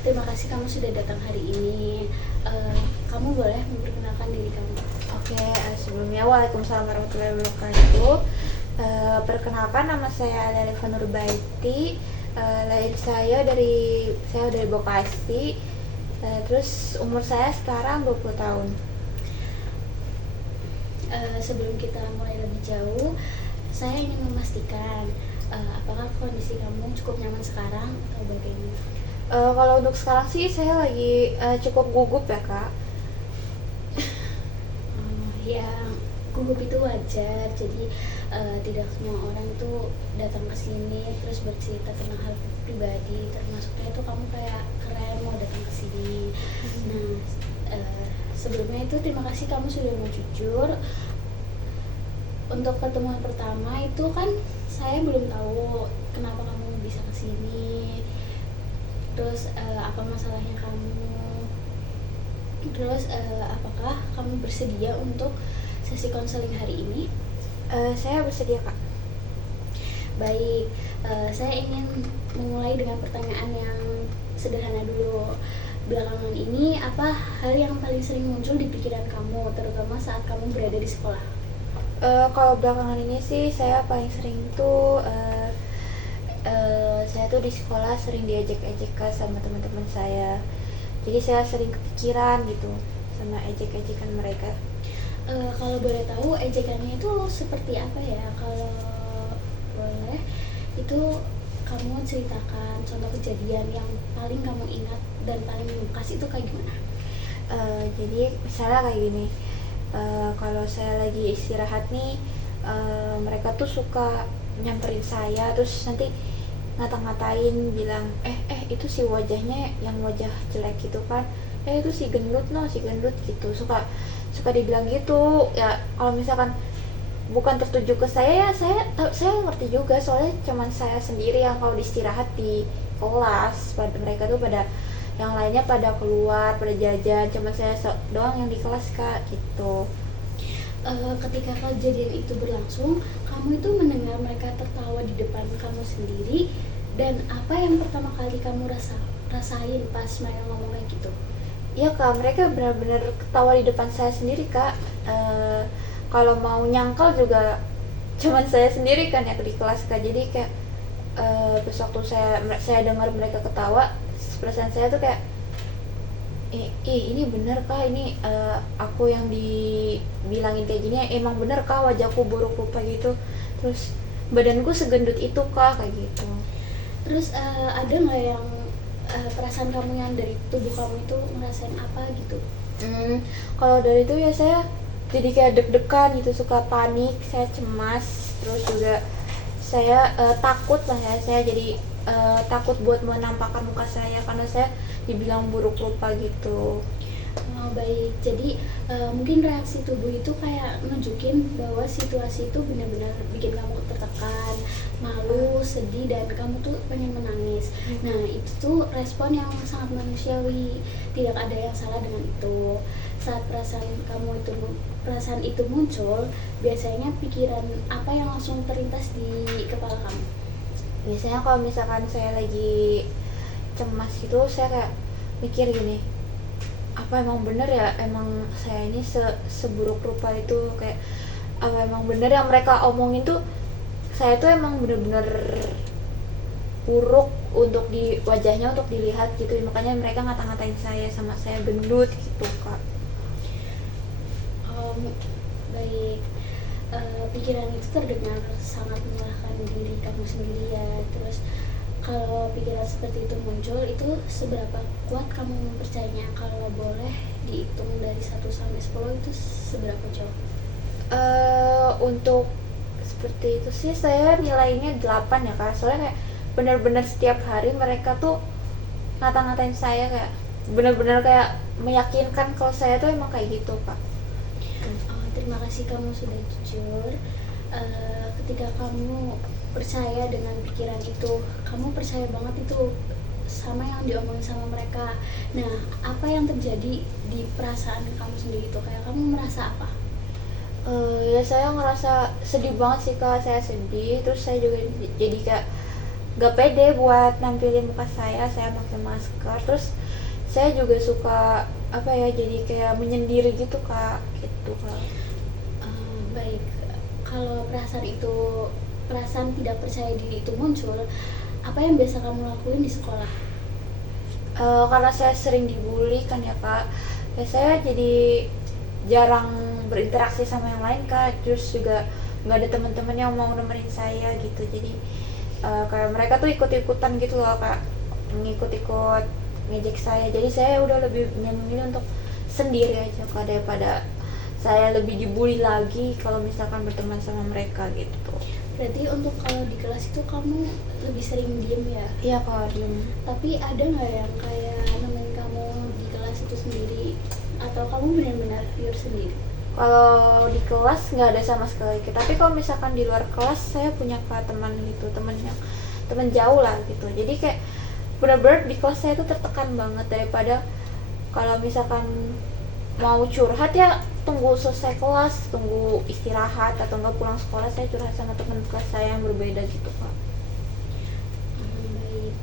Terima kasih kamu sudah datang hari ini. Kamu boleh memperkenalkan diri kamu. Oke, sebelumnya waalaikumsalam warahmatullahi wabarakatuh. Perkenalkan, nama saya Leliva Nurbaiti. Saya dari Bekasi. Terus umur saya sekarang 20 tahun. Sebelum kita mulai lebih jauh, saya ingin memastikan apakah kondisi kamu cukup nyaman sekarang atau bagaimana? Kalau untuk sekarang sih saya lagi cukup gugup ya kak. Ya, gugup itu wajar. Jadi tidak semua orang itu datang ke sini terus bercerita tentang hal pribadi, termasuknya itu kamu kayak keren mau datang ke sini. Nah, sebelumnya itu terima kasih kamu sudah mau jujur. Untuk pertemuan pertama itu kan saya belum tahu kenapa kamu bisa ke sini. Terus apa masalahnya kamu? Terus apakah kamu bersedia untuk sesi konseling hari ini? Saya bersedia kak. Baik, saya ingin memulai dengan pertanyaan yang sederhana dulu. Belakangan ini apa hal yang paling sering muncul di pikiran kamu, terutama saat kamu berada di sekolah? Kalau belakangan ini sih saya paling sering tuh saya tuh di sekolah sering diejek-ejekan sama teman-teman saya. Jadi saya sering kepikiran gitu sama ejek-ejekan mereka. Kalau boleh tahu ejekannya itu seperti apa ya? Kalau boleh, itu kamu ceritakan contoh kejadian yang paling kamu ingat dan paling membekas itu kayak gimana? Jadi misalnya kayak gini, kalau saya lagi istirahat nih, mereka tuh suka nyamperin saya, terus nanti ngata-ngatain, bilang itu si wajahnya yang wajah jelek gitu kan, itu si gendut gitu, suka dibilang gitu ya. Kalau misalkan bukan tertuju ke saya ya saya ngerti juga, soalnya cuman saya sendiri yang kalau istirahat di kelas, pada mereka tuh pada yang lainnya pada keluar pada jajan, cuma saya doang yang di kelas kak gitu. Ketika kejadian itu berlangsung, kamu itu mendengar mereka tertawa di depan kamu sendiri, dan apa yang pertama kali kamu rasain pas mereka ngomong kayak gitu? Iya kak, mereka benar-benar ketawa di depan saya sendiri kak. Kalau mau nyangkal juga cuman saya sendiri kan ya di kelas kak. Jadi kayak pas waktu saya dengar mereka ketawa, perasaan saya tuh kayak ini bener kak, ini aku yang dibilangin kayak gini emang bener kak, wajahku buruk rupa gitu, terus badanku segendut itu kak, kayak gitu. Terus ada nggak yang perasaan kamu yang dari tubuh kamu itu ngerasain apa gitu? Kalau dari itu ya saya jadi kayak deg-degan gitu, suka panik, saya cemas, terus juga saya takut lah ya, saya jadi takut buat menampakkan muka saya karena saya dibilang buruk rupa gitu. Oh, baik, jadi mungkin reaksi tubuh itu kayak nunjukin bahwa situasi itu benar-benar bikin kamu tertekan, malu, sedih, dan kamu tuh pengen menangis. Nah, itu tuh respon yang sangat manusiawi, tidak ada yang salah dengan itu. Saat perasaan itu muncul, biasanya pikiran apa yang langsung terlintas di kepala kamu? Biasanya kalau misalkan saya lagi cemas gitu, saya kayak mikir gini, apa emang bener ya, emang saya ini seburuk rupa itu, kayak apa emang bener yang mereka omongin tuh saya tuh emang bener-bener buruk untuk di wajahnya, untuk dilihat gitu, makanya mereka ngata-ngatain saya sama saya gendut gitu kak. Baik, pikiran itu terdengar sangat menyalahkan diri kamu sendiri ya. Terus kalau pikiran seperti itu muncul, itu seberapa kuat kamu mempercayainya? Kalau boleh dihitung dari 1 sampai 10 itu seberapa jauh? Untuk seperti itu sih saya nilainya 8 ya kak, soalnya kayak benar-benar setiap hari mereka tuh ngata-ngatain saya, kayak benar-benar kayak meyakinkan kalau saya tuh emang kayak gitu kak. Terima kasih kamu sudah jujur. Ketika kamu percaya dengan pikiran itu, kamu percaya banget itu sama yang diomongin sama mereka. Nah, apa yang terjadi di perasaan kamu sendiri itu? Kayak kamu merasa apa? Ya saya ngerasa sedih banget sih kak, saya sedih, terus saya juga jadi kayak gak pede buat nampilin muka saya pakai masker. Terus saya juga suka apa ya, jadi kayak menyendiri gitu kak, gitu kak. Baik, kalau perasaan tidak percaya diri itu muncul, apa yang biasa kamu lakuin di sekolah? Karena saya sering dibully kan ya kak, ya saya jadi jarang berinteraksi sama yang lain kak. Terus juga nggak ada teman-teman yang mau nemenin saya gitu. Jadi kayak mereka tuh ikut-ikutan gitu loh kak, ngikut-ikut ngejek saya. Jadi saya udah lebih memilih untuk sendiri aja kak, daripada saya lebih dibully lagi kalau misalkan berteman sama mereka gitu. Berarti untuk kalau di kelas itu kamu lebih sering diem ya? Iya kak, diem. Tapi ada nggak yang kayak nemenin kamu di kelas itu sendiri? Atau kamu benar-benar pure sendiri? Kalau di kelas nggak ada sama sekali, tapi kalau misalkan di luar kelas saya punya kak teman gitu, teman jauh lah gitu. Jadi kayak bener-bener di kelas saya tuh tertekan banget, daripada kalau misalkan mau curhat ya tunggu selesai kelas, tunggu istirahat, atau enggak pulang sekolah saya curhat sama teman kelas saya yang berbeda gitu kak. Baik.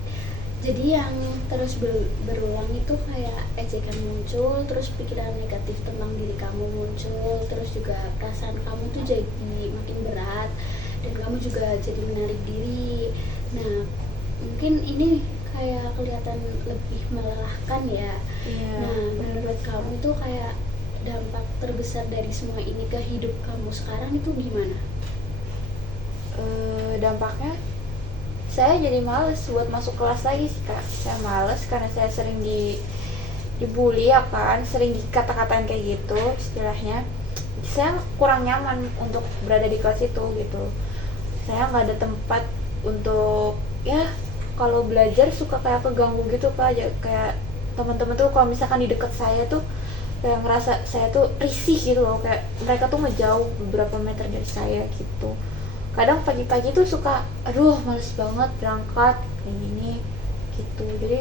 Jadi yang terus berulang itu kayak ejekan muncul, terus pikiran negatif tentang diri kamu muncul, terus juga perasaan kamu tuh jadi makin berat, dan kamu juga jadi menarik diri. Nah, mungkin ini kayak kelihatan lebih melelahkan ya. Iya. Nah, menurut kamu itu kayak dampak terbesar dari semua ini ke hidup kamu sekarang itu gimana? Dampaknya saya jadi males buat masuk kelas lagi sih kak. Saya males karena saya sering dibully ya kan, sering dikata-katain kayak gitu istilahnya. Saya kurang nyaman untuk berada di kelas itu gitu. Saya nggak ada tempat untuk, ya kalau belajar suka kayak keganggu gitu kak. Kayak teman-teman tuh kalau misalkan di dekat saya tuh kayak ngerasa saya tuh risih gitu loh, kayak mereka tuh ngejauh beberapa meter dari saya gitu. Kadang pagi-pagi tuh suka aduh males banget berangkat kayak gini gitu. Jadi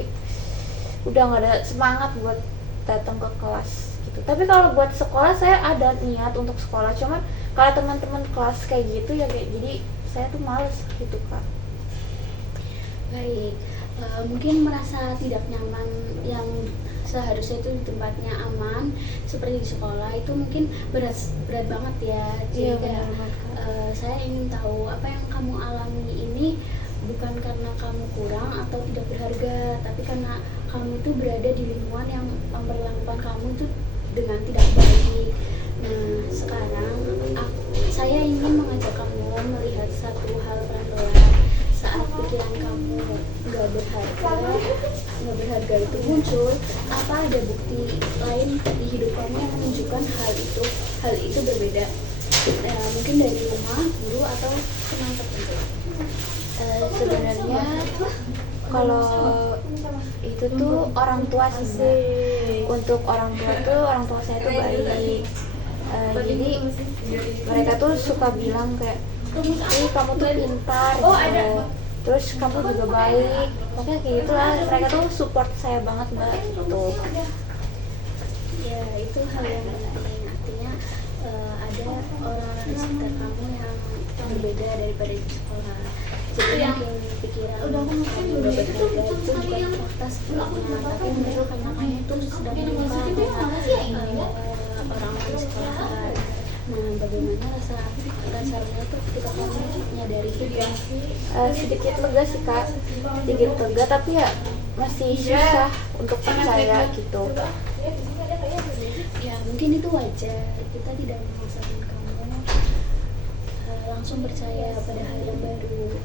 udah nggak ada semangat buat datang ke kelas gitu. Tapi kalau buat sekolah saya ada niat untuk sekolah, cuman kalau teman-teman kelas kayak gitu ya kayak, jadi saya tuh males gitu kak. Baik, mungkin merasa tidak nyaman yang seharusnya itu di tempatnya aman seperti di sekolah itu mungkin berat banget ya. Jadi kayak saya ingin tahu apa yang kamu alami ini bukan karena kamu kurang atau tidak berharga, tapi karena kamu itu berada di lingkungan yang memperlakukan kamu itu dengan tidak baik. Nah, sekarang saya ingin mengajak kamu melihat satu hal pelan-pelan. Saat pikiran kamu nggak berharga itu muncul, apa ada bukti lain di hidup kamu yang menunjukkan hal itu berbeda? Mungkin dari rumah, guru, atau teman tertentu. Sebenarnya kalau itu tuh orang tua sih mbak. Untuk orang tua saya tuh baik. Jadi mereka tuh suka bilang kayak, kamu tuh pintar gitu. Terus kamu juga baik. Pokoknya kayak gitulah. Mereka tuh support saya banget mbak gitu. Ya, itu hal yang penting. Artinya ada orang-orang di sekitar kamu yang berbeda daripada di sekolah. Jadi mungkin pikiran kamu udah berharga itu bukan fakta sebenarnya, tapi mungkin karena kamu itu sedang lupa dengan orang-orang di sekolahan. Nah, bagaimana rasanya tuh ketika kamu menyadari itu ya? Sedikit lega sih kak, sedikit lega, tapi ya masih susah untuk percaya gitu. Ya, mungkin itu wajar. Kita tidak memaksakan kamu langsung percaya pada hal yang baru.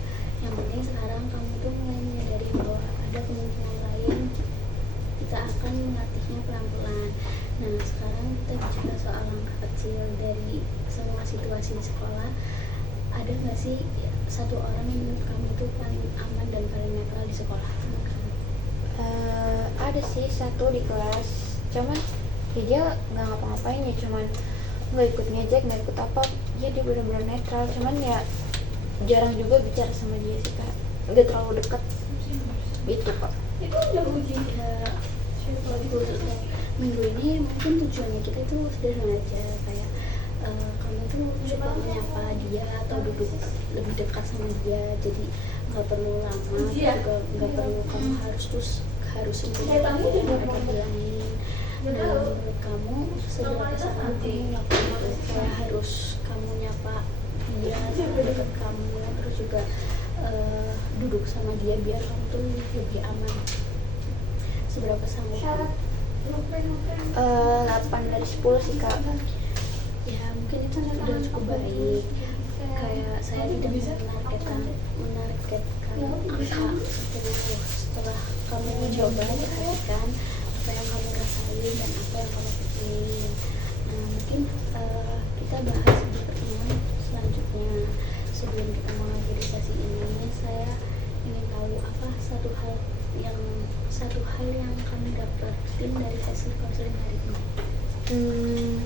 Yang penting sekarang kamu tuh mulai menyadari bahwa ada kemungkinan lain, kita akan melatihnya pelan-pelan. Nah, sekarang kita bicara soal langkah kecil dari semua situasi di sekolah. Ada nggak sih satu orang yang menurut kamu itu paling aman dan paling netral di sekolah? Ada sih satu di kelas, cuman ya dia nggak ngapa-ngapain ya, cuman nggak ikut ngejek, nggak ikut apa, dia benar-benar netral. Cuman ya jarang juga bicara sama dia sih kak, nggak terlalu dekat gitu kak. Itu udah uji waktu minggu ini mungkin tujuannya kita itu sederhana aja, kayak kamu tuh suka menyapa dia atau duduk lebih dekat sama dia, jadi nggak perlu lama, juga nggak perlu kamu harus sendiri yang mereka bilangin. Nah, menurut kamu seberapa saat kamu lakukan itu, kayak harus kamu nyapa dia sampai dekat kamu, terus juga duduk sama dia biar kamu tuh lebih aman. Seberapa sanggup kamu? 8 dari 10 sih kak. Ya mungkin itu sudah cukup baik. Kayak saya tidak menargetkan angka seperti itu. Setelah kamu mencoba perhatikan apa yang kamu rasain dan apa yang kamu pikirin. Nah mungkin kita bahas di pertemuan selanjutnya. Sebelum kita mengakhiri sesi ini, saya ingin tahu apa satu hal yang kami dapetin dari sesi konseling hari ini.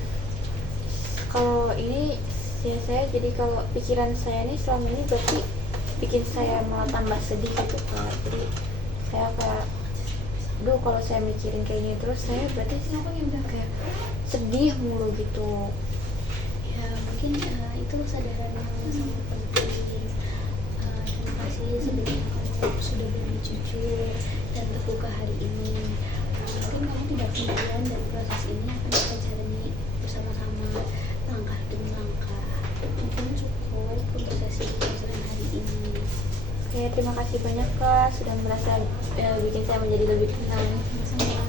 Kalau ini ya saya jadi kalau pikiran saya nih selama ini berarti bikin saya malah tambah sedih gitu kak. Jadi saya kayak kalau saya mikirin kayak gini terus saya berarti kayak sedih mulu gitu. Ya mungkin itu kesadaran yang sangat penting. Terima kasih sebelumnya kamu sudah berani jujur dan terbuka hari ini. Mungkin kamu tidak sendirian dan proses ini akan kita jalani bersama-sama langkah demi langkah. Mungkin cukup untuk sesi konseling hari ini. Oke, terima kasih banyak kak sudah merasa bikin saya menjadi lebih tenang. Sama-sama.